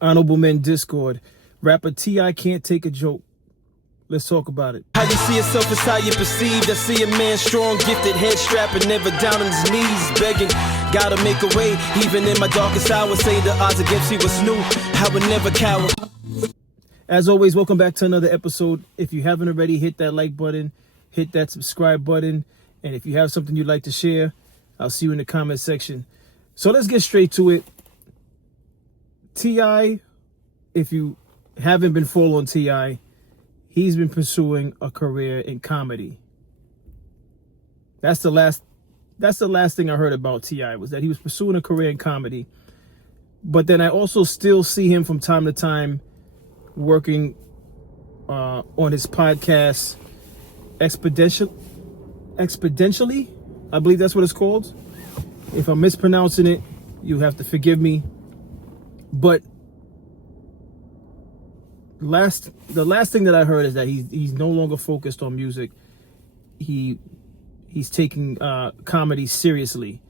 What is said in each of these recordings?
Honorable Men Discord. Rapper T.I. can't take a joke. Let's talk about it. How you see yourself is how you perceived. I see a man strong, gifted, head strapping, never down on his knees, begging. Gotta make a way, even in my darkest hour. Say the odds against me was new. I would never cower. As always, welcome back to another episode. If you haven't already, hit that like button, hit that subscribe button, and if you have something you'd like to share, I'll see you in the comment section. So let's get straight to it. T.I., if you haven't been following T.I., he's been pursuing a career in comedy. That's the last thing I heard about T.I. was that he was pursuing a career in comedy. But then I also still see him from time to time working on his podcast exponentially. I believe that's what it's called. If I'm mispronouncing it, you have to forgive me. But the last thing that I heard is that he's no longer focused on music. He's taking comedy seriously.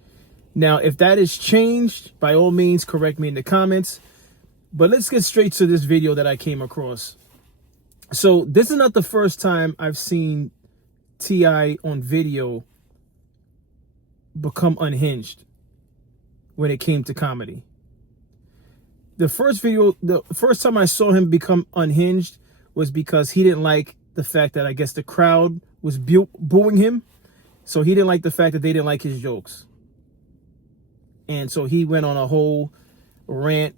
Now, if that has changed, by all means, correct me in the comments. But let's get straight to this video that I came across. So this is not the first time I've seen T.I. on video become unhinged when it came to comedy. The first time I saw him become unhinged was because he didn't like the fact that I guess the crowd was booing him. So he didn't like the fact that they didn't like his jokes. And so he went on a whole rant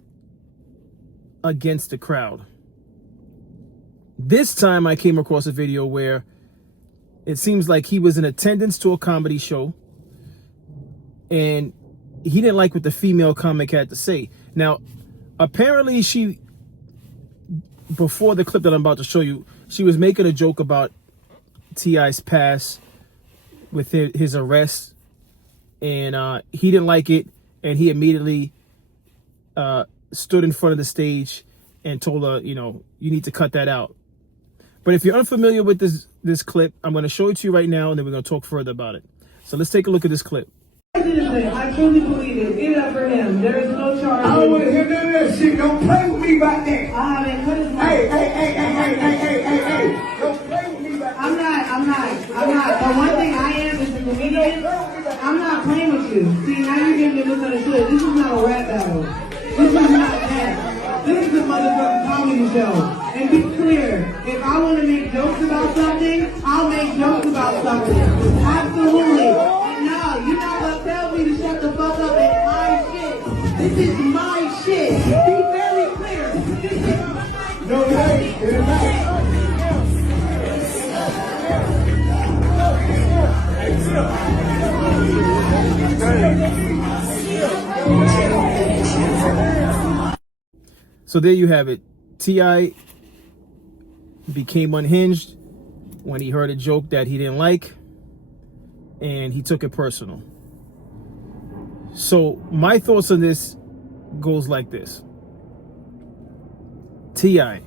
against the crowd. This time I came across a video where it seems like he was in attendance to a comedy show and he didn't like what the female comic had to say. Now, apparently before the clip that I'm about to show you, she was making a joke about T.I.'s past with his arrest, and he didn't like it, and he immediately stood in front of the stage and told her, you need to cut that out. But if you're unfamiliar with this clip, I'm going to show it to you right now, and then we're going to talk further about it. So let's take a look at this clip. I truly believe it. Give it up for him. There is no charge. I don't want to hear none of that shit. Don't play with me about that. Man, cut his mic. Hey. Don't play with me about that. I'm not. But one thing I am is a comedian. I'm not playing with you. See, now you're getting me misunderstood. This is not a rap battle. This is not that. This is a motherfucking comedy show. And be clear, if I want to make jokes about something, I'll make jokes about something. Absolutely. And no, you're not going to tell me to shut the fuck up. It's my shit. This is my shit. Be very clear. This is No, it ain't. It ain't. So there you have it. T.I. became unhinged when he heard a joke that he didn't like, and he took it personal. So my thoughts on this goes like this. T.I.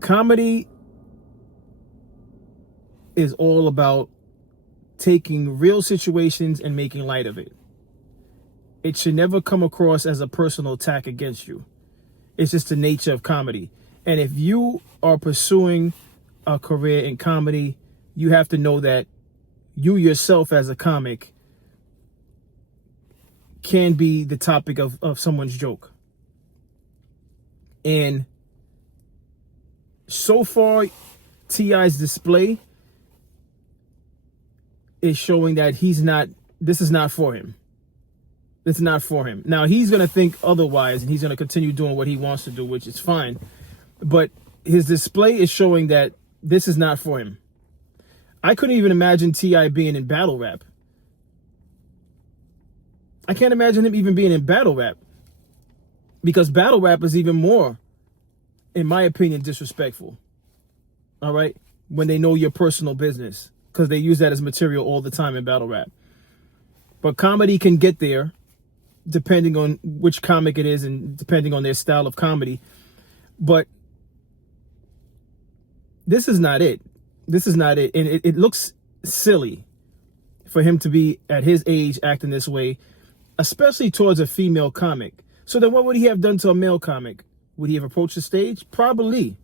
Comedy is all about taking real situations and making light of it. It should never come across as a personal attack against you. It's just the nature of comedy. And if you are pursuing a career in comedy, you have to know that you yourself as a comic can be the topic of someone's joke. And so far, T.I.'s display is showing that this is not for him. It's not for him. Now, he's going to think otherwise, and he's going to continue doing what he wants to do, which is fine. But his display is showing that this is not for him. I couldn't even imagine T.I. being in battle rap. I can't imagine him even being in battle rap. Because battle rap is even more, in my opinion, disrespectful. All right? When they know your personal business. Because they use that as material all the time in battle rap. But comedy can get there, depending on which comic it is and depending on their style of comedy. But this is not it. This is not it. And it looks silly for him to be at his age acting this way, especially towards a female comic. So then what would he have done to a male comic? Would he have approached the stage? Probably.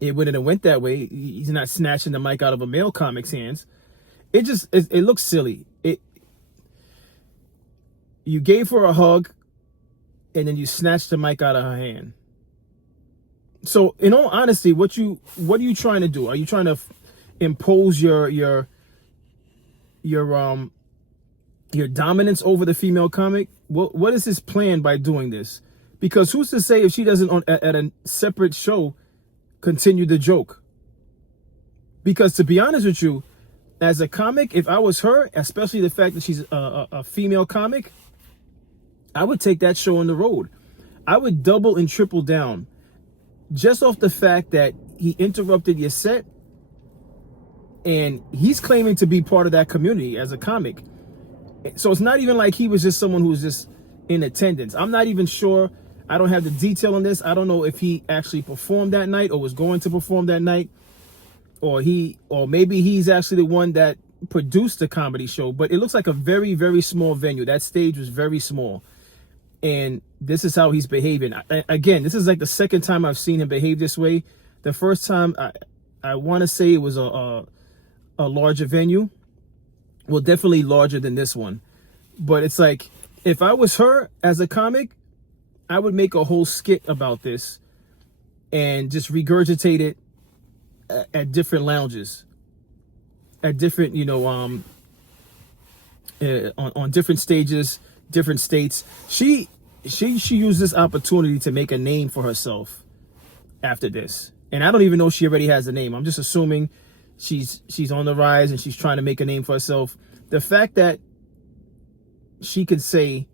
It wouldn't have went that way. He's not snatching the mic out of a male comic's hands. It looks silly. You gave her a hug, and then you snatched the mic out of her hand. So, in all honesty, what are you trying to do? Are you trying to impose your dominance over the female comic? What is his plan by doing this? Because who's to say if she doesn't at a separate show continue the joke? Because to be honest with you, as a comic, if I was her, especially the fact that she's a female comic, I would take that show on the road. I would double and triple down just off the fact that he interrupted your set, and he's claiming to be part of that community as a comic. So it's not even like he was just someone who was just in attendance. I'm not even sure. I don't have the detail on this. I don't know if he actually performed that night or was going to perform that night, or maybe he's actually the one that produced the comedy show. But it looks like a very, very small venue. That stage was very small, and this is how he's behaving. Again, this is like the second time I've seen him behave this way. The first time, I want to say it was a larger venue. Well, definitely larger than this one. But it's like, if I was her as a comic, I would make a whole skit about this and just regurgitate it at different lounges, at different, on different stages, different states. She used this opportunity to make a name for herself after this. And I don't even know if she already has a name. I'm just assuming she's on the rise and she's trying to make a name for herself. The fact that she could say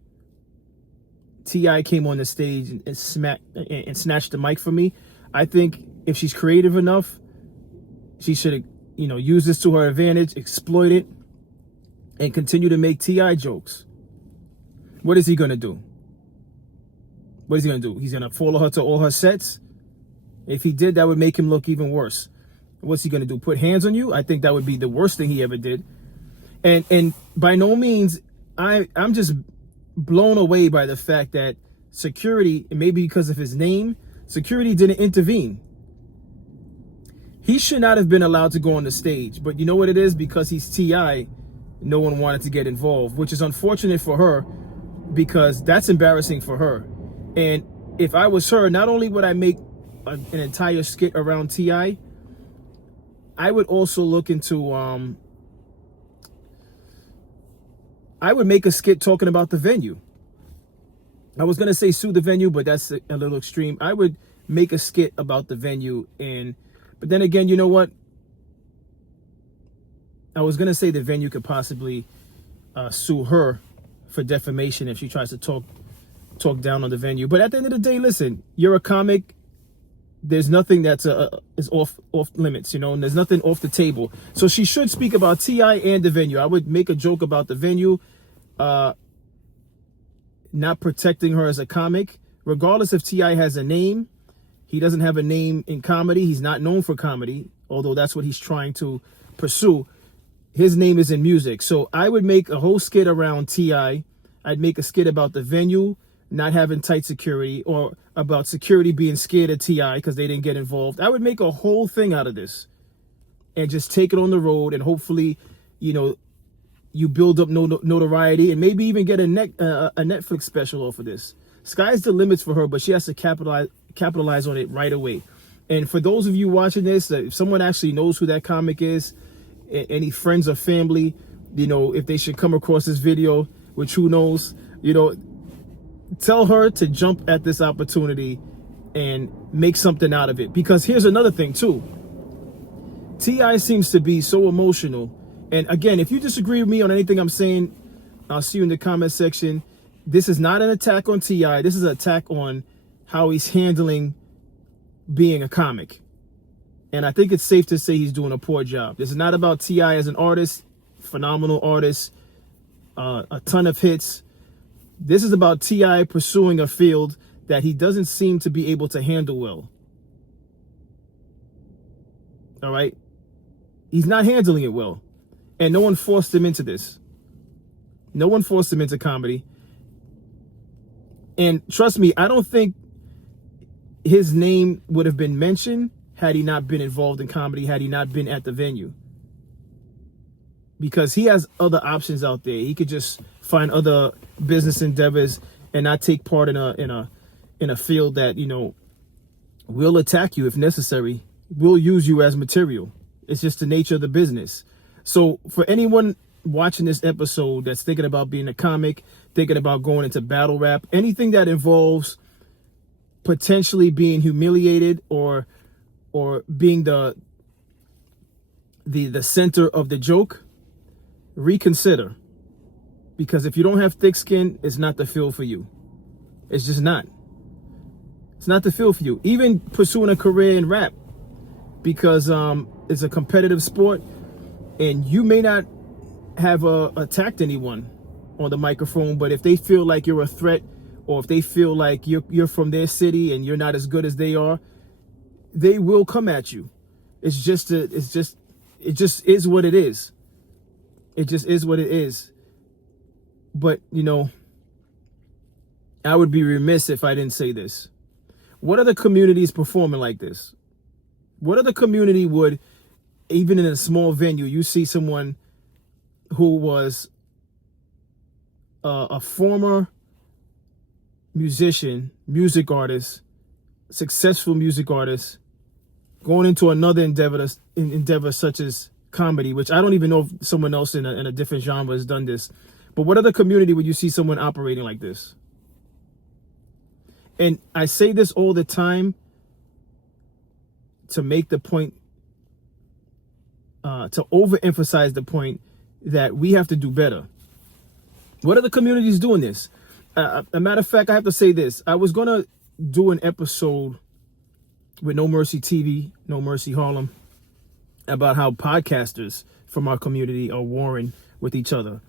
T.I. came on the stage and snatched the mic from me, I think if she's creative enough, she should, use this to her advantage, exploit it, and continue to make T.I. jokes. What is he going to do? What is he going to do? He's going to follow her to all her sets? If he did, that would make him look even worse. What's he going to do? Put hands on you? I think that would be the worst thing he ever did. And by no means, I'm just blown away by the fact that security, maybe because of his name, security didn't intervene. He should not have been allowed to go on the stage. But you know what it is? Because he's T.I., no one wanted to get involved, which is unfortunate for her because that's embarrassing for her. And if I was her, not only would I make an entire skit around T.I., I would also look into, I would make a skit talking about the venue. I was going to say sue the venue, but that's a little extreme. I would make a skit about the venue. But then again, you know what? I was going to say the venue could possibly sue her for defamation if she tries to talk down on the venue. But at the end of the day, listen, you're a comic. There's nothing that's is off limits, and there's nothing off the table. So she should speak about T.I. and the venue. I would make a joke about the venue, not protecting her as a comic. Regardless if T.I. has a name, he doesn't have a name in comedy. He's not known for comedy, although that's what he's trying to pursue. His name is in music. So I would make a whole skit around T.I. I'd make a skit about the venue not having tight security, or about security being scared of T.I. because they didn't get involved. I would make a whole thing out of this and just take it on the road, and hopefully, you build up notoriety and maybe even get a Netflix special off of this. Sky's the limits for her, but she has to capitalize on it right away. And for those of you watching this, if someone actually knows who that comic is, any friends or family, if they should come across this video, which who knows, tell her to jump at this opportunity and make something out of it. Because here's another thing too. T.I. seems to be so emotional. And again, if you disagree with me on anything I'm saying, I'll see you in the comment section. This is not an attack on T.I. This is an attack on how he's handling being a comic. And I think it's safe to say he's doing a poor job. This is not about T.I. as an artist, phenomenal artist, a ton of hits. This is about T.I. pursuing a field that he doesn't seem to be able to handle well. All right? He's not handling it well. And no one forced him into this. No one forced him into comedy. And trust me, I don't think his name would have been mentioned had he not been involved in comedy, had he not been at the venue. Because he has other options out there. He could just find other business endeavors and not take part in a field that, you know, will attack you if necessary, will use you as material. It's just the nature of the business. So for anyone watching this episode that's thinking about being a comic, thinking about going into battle rap, anything that involves potentially being humiliated or being the center of the joke, reconsider. Because if you don't have thick skin, it's not the field for you. It's just not. It's not the field for you. Even pursuing a career in rap, because it's a competitive sport, and you may not have attacked anyone on the microphone, but if they feel like you're a threat, or if they feel like you're from their city and you're not as good as they are, they will come at you. It just is what it is. It just is what it is. But, you know, I would be remiss if I didn't say this. What other communities performing like this? What other community would, even in a small venue, you see someone who was a former musician, music artist, successful music artist, going into another endeavor such as comedy, which I don't even know if someone else in a different genre has done this. But what other community would you see someone operating like this? And I say this all the time to make the point, to overemphasize the point that we have to do better. What are the communities doing this? A matter of fact, I have to say this. I was going to do an episode with No Mercy TV, No Mercy Harlem, about how podcasters from our community are warring with each other.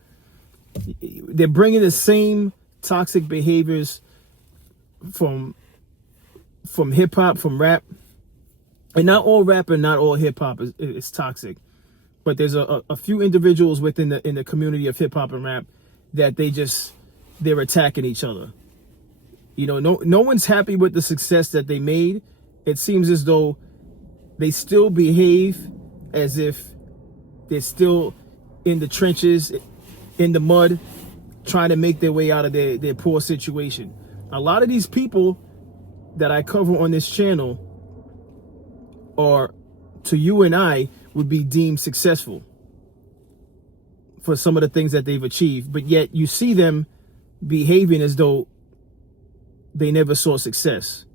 They're bringing the same toxic behaviors from hip hop, from rap, and not all rap and not all hip hop is toxic, but there's a few individuals within the community of hip hop and rap that they're attacking each other. You know, no one's happy with the success that they made. It seems as though they still behave as if they're still in the trenches, in the mud, trying to make their way out of their poor situation. A lot of these people that I cover on this channel are, to you and I, would be deemed successful for some of the things that they've achieved, but yet you see them behaving as though they never saw success.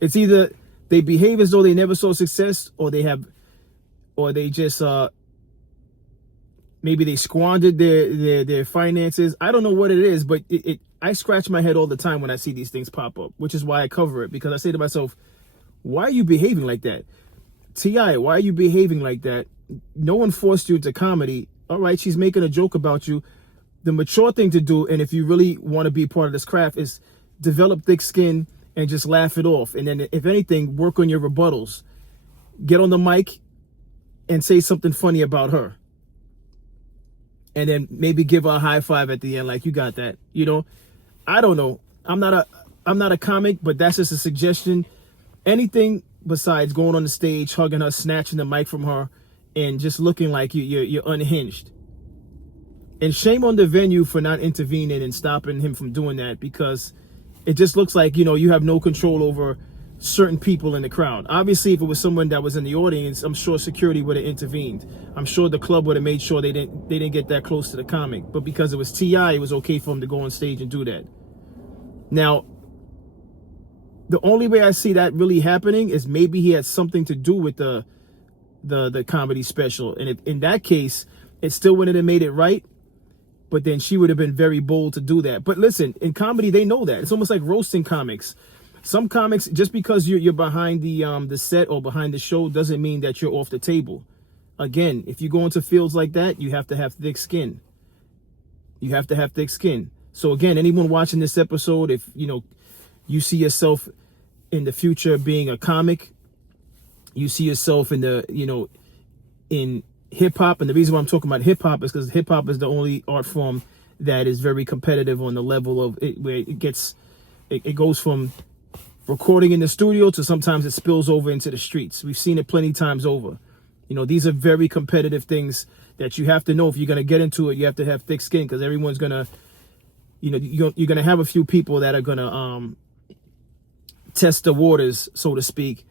It's either they behave as though they never saw success, or they just maybe they squandered their finances. I don't know what it is, but I scratch my head all the time when I see these things pop up, which is why I cover it, because I say to myself, why are you behaving like that? T.I., why are you behaving like that? No one forced you into comedy. All right, she's making a joke about you. The mature thing to do, and if you really want to be part of this craft, is develop thick skin and just laugh it off. And then if anything, work on your rebuttals. Get on the mic and say something funny about her. And then maybe give her a high five at the end, like, you got that. You know, I don't know. I'm not a comic, but that's just a suggestion. Anything besides going on the stage, hugging her, snatching the mic from her, and just looking like you're unhinged. And shame on the venue for not intervening and stopping him from doing that, because it just looks like, you know, you have no control over certain people in the crowd. Obviously, if it was someone that was in the audience, I'm sure security would have intervened. I'm sure the club would have made sure they didn't get that close to the comic. But because it was T.I., it was okay for him to go on stage and do that. Now, the only way I see that really happening is maybe he had something to do with the comedy special. And if, in that case, it still wouldn't have made it right. But then she would have been very bold to do that. But listen, in comedy, they know that. It's almost like roasting comics. Some comics, just because you're behind the set or behind the show, doesn't mean that you're off the table. Again, if you go into fields like that, you have to have thick skin. You have to have thick skin. So again, anyone watching this episode, if you see yourself in the future being a comic, you see yourself in in hip hop, and the reason why I'm talking about hip hop is because hip hop is the only art form that is very competitive on the level of it, where it gets it goes from recording in the studio to sometimes it spills over into the streets. We've seen it plenty times over. You know, these are very competitive things that you have to know. If you're going to get into it, you have to have thick skin, because everyone's going to, you know, you're going to have a few people that are going to test the waters, so to speak,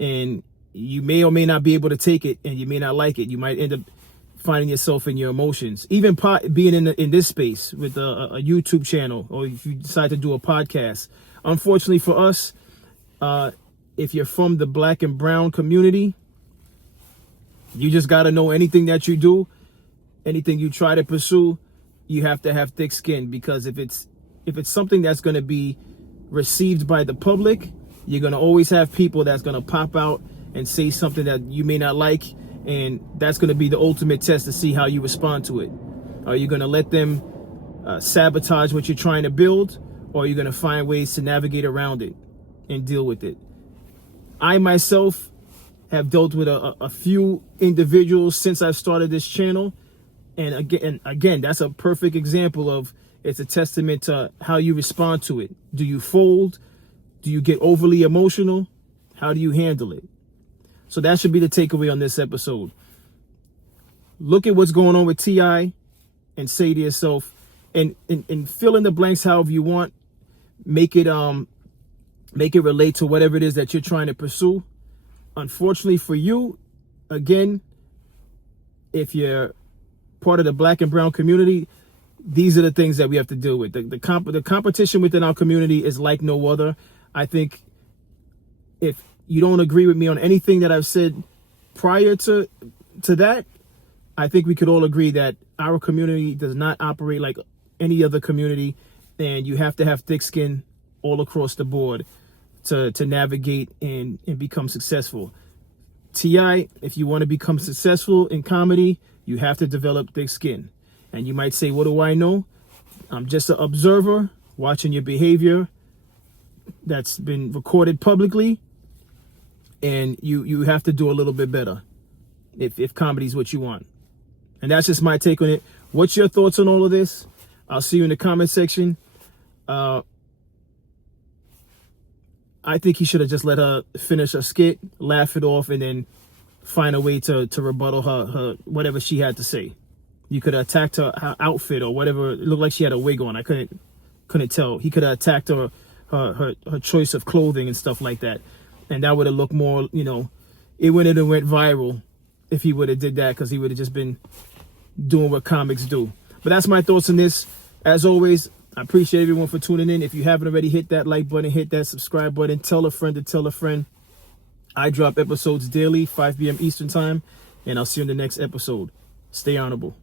and you may or may not be able to take it, and you may not like it. You might end up finding yourself in your emotions. Even being in this space with a YouTube channel, or if you decide to do a podcast. Unfortunately for us, if you're from the Black and brown community, you just got to know anything that you do, anything you try to pursue, you have to have thick skin, because if it's something that's going to be received by the public, you're going to always have people that's going to pop out and say something that you may not like, and that's going to be the ultimate test to see how you respond to it. Are you going to let them sabotage what you're trying to build, or are you going to find ways to navigate around it and deal with it? I myself have dealt with a few individuals since I've started this channel, and again, that's a perfect example of, it's a testament to how you respond to it. Do you fold? Do you get overly emotional? How do you handle it? So that should be the takeaway on this episode. Look at what's going on with T.I. and say to yourself, and fill in the blanks however you want. Make it relate to whatever it is that you're trying to pursue. Unfortunately for you, again, if you're part of the Black and brown community, these are the things that we have to deal with. The competition within our community is like no other. I think if you don't agree with me on anything that I've said prior to that, I think we could all agree that our community does not operate like any other community, and you have to have thick skin all across the board to navigate and become successful. T.I., if you want to become successful in comedy, you have to develop thick skin. And you might say, what do I know? I'm just an observer watching your behavior that's been recorded publicly, and you have to do a little bit better if comedy is what you want. And that's just my take on it. What's your thoughts on all of this? I'll see you in the comment section. I think he should have just let her finish her skit, laugh it off, and then find a way to rebuttal her whatever she had to say. You could have attacked her outfit or whatever. It looked like she had a wig on. I couldn't tell. He could have attacked her choice of clothing and stuff like that, and that would have looked more, you know, it wouldn't have went viral if he would have did that, because he would have just been doing what comics do. But that's my thoughts on this. As always, I appreciate everyone for tuning in. If you haven't already, hit that like button, hit that subscribe button, tell a friend to tell a friend. I drop episodes daily, 5 p.m. Eastern time, and I'll see you in the next episode. Stay honorable.